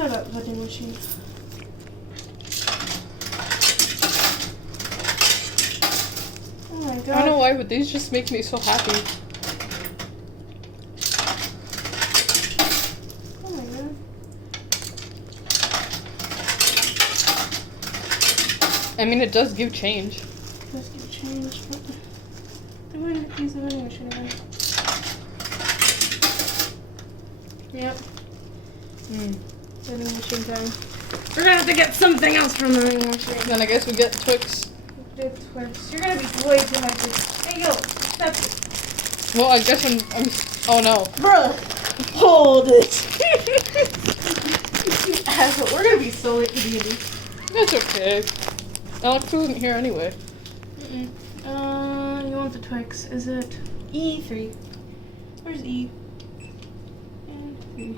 Shut up, vending machine. Oh my god. I don't know why, but these just make me so happy. Oh my god. I mean, it does give change. Let's give change. I'm going to use the vending machine again. Yep. Vending machine time. We're gonna have to get something else from the vending machine. Then I guess we get Twix. You're gonna be way too happy. Hey yo, stop it. Well, I guess I'm oh no. Bruh, hold it. Asshole, we're gonna be so late to the end. That's okay. Alex wasn't here anyway. You want the Twix? Is it E3? Where's E? And 3.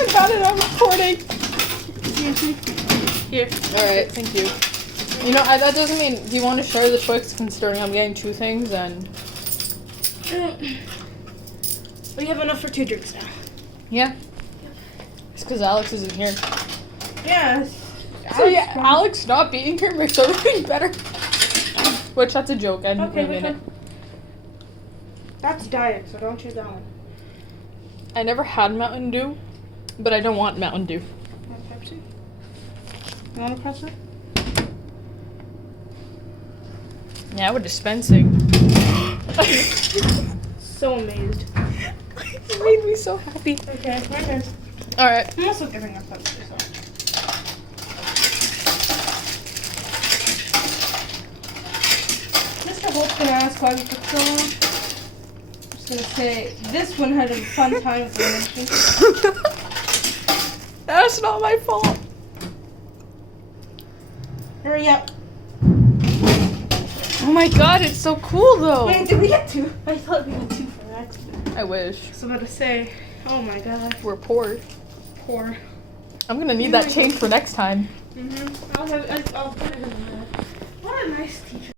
I got it, I'm recording. Here. Alright, thank you. You know, that doesn't mean, do you want to share the Twix considering I'm getting 2 things and... We have enough for 2 drinks now. Yeah. It's because Alex isn't here. Yeah. So yeah, Alex not being here makes everything better. Which, that's a joke, I didn't mean it. That's diet, so don't choose that one. I never had Mountain Dew, but I don't want Mountain Dew. Want Pepsi? You want a Pepsi? Yeah, we're dispensing. So amazed. It made me so happy. Okay, my turn. Alright. I'm also giving up Pepsi, so. Mr. Holt's gonna ask why we took so long. I'm just gonna say, this one had a fun time with the machine. That's not my fault. Hurry up. Oh my god, it's so cool though. Wait, did we get 2? I thought we got 2 for accident. I wish. So I'm about to say, oh my god. We're poor. Poor. I'm gonna need that change for next time. I'll put it in there. What a nice teacher.